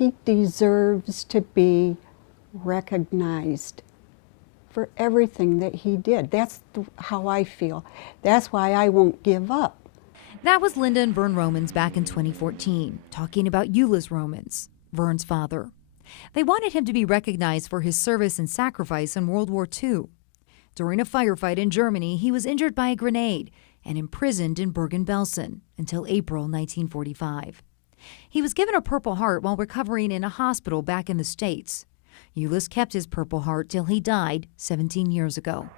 He deserves to be recognized for everything that he did. That's how I feel. That's why I won't give up. That was Linda and Vern Romans back in 2014, talking about Ulis Romans, Vern's father. They wanted him to be recognized for his service and sacrifice in World War II. During a firefight in Germany, he was injured by a grenade and imprisoned in Bergen-Belsen until April 1945. He was given a Purple Heart while recovering in a hospital back in the States. Ulis kept his Purple Heart till he died 17 years ago.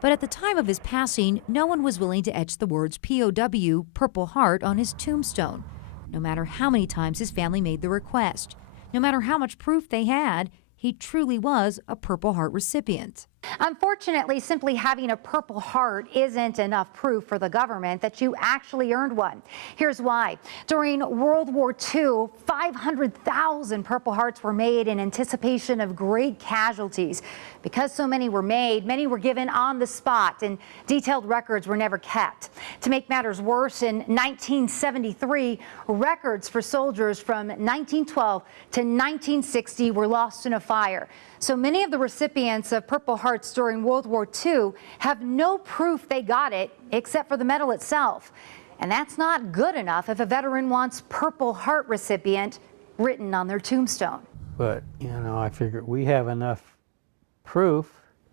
But at the time of his passing, no one was willing to etch the words POW, Purple Heart, on his tombstone, no matter how many times his family made the request. No matter how much proof they had, he truly was a Purple Heart recipient. Unfortunately, simply having a Purple Heart isn't enough proof for the government that you actually earned one. Here's why. During World War II, 500,000 Purple Hearts were made in anticipation of great casualties. Because so many were made, many were given on the spot, and detailed records were never kept. To make matters worse, in 1973, records for soldiers from 1912 to 1960 were lost in a fire. So many of the recipients of Purple Hearts during World War II have no proof they got it except for the medal itself. And that's not good enough if a veteran wants Purple Heart recipient written on their tombstone. But, you know, I figured we have enough proof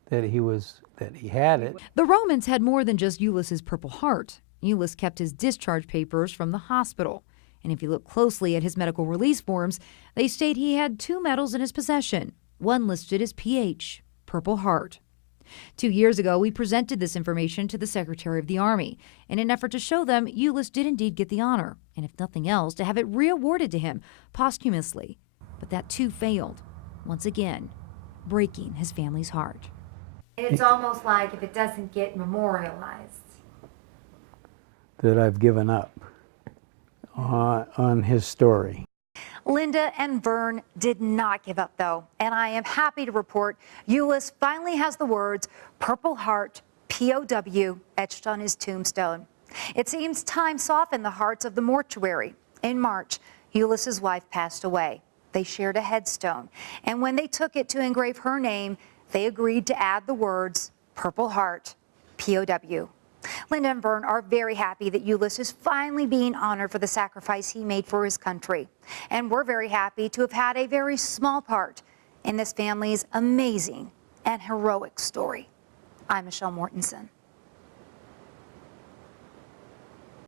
that he had it. The Romans had more than just Ulis's Purple Heart. Ulis kept his discharge papers from the hospital. And if you look closely at his medical release forms, they state he had 2 medals in his possession. One listed as PH, Purple Heart. 2 years ago, we presented this information to the Secretary of the Army in an effort to show them Ulis did indeed get the honor, and if nothing else, to have it re-awarded to him posthumously. But that too failed, once again, breaking his family's heart. It's almost like if it doesn't get memorialized, That I've given up on his story. Linda and Vern did not give up, though, and I am happy to report Ulis finally has the words Purple Heart, POW, etched on his tombstone. It seems time softened the hearts of the mortuary. In March, Ulis's wife passed away. They shared a headstone, and when they took it to engrave her name, they agreed to add the words Purple Heart, POW. Linda and Vern are very happy that Ulis is finally being honored for the sacrifice he made for his country. And we're very happy to have had a very small part in this family's amazing and heroic story. I'm Michelle Mortensen.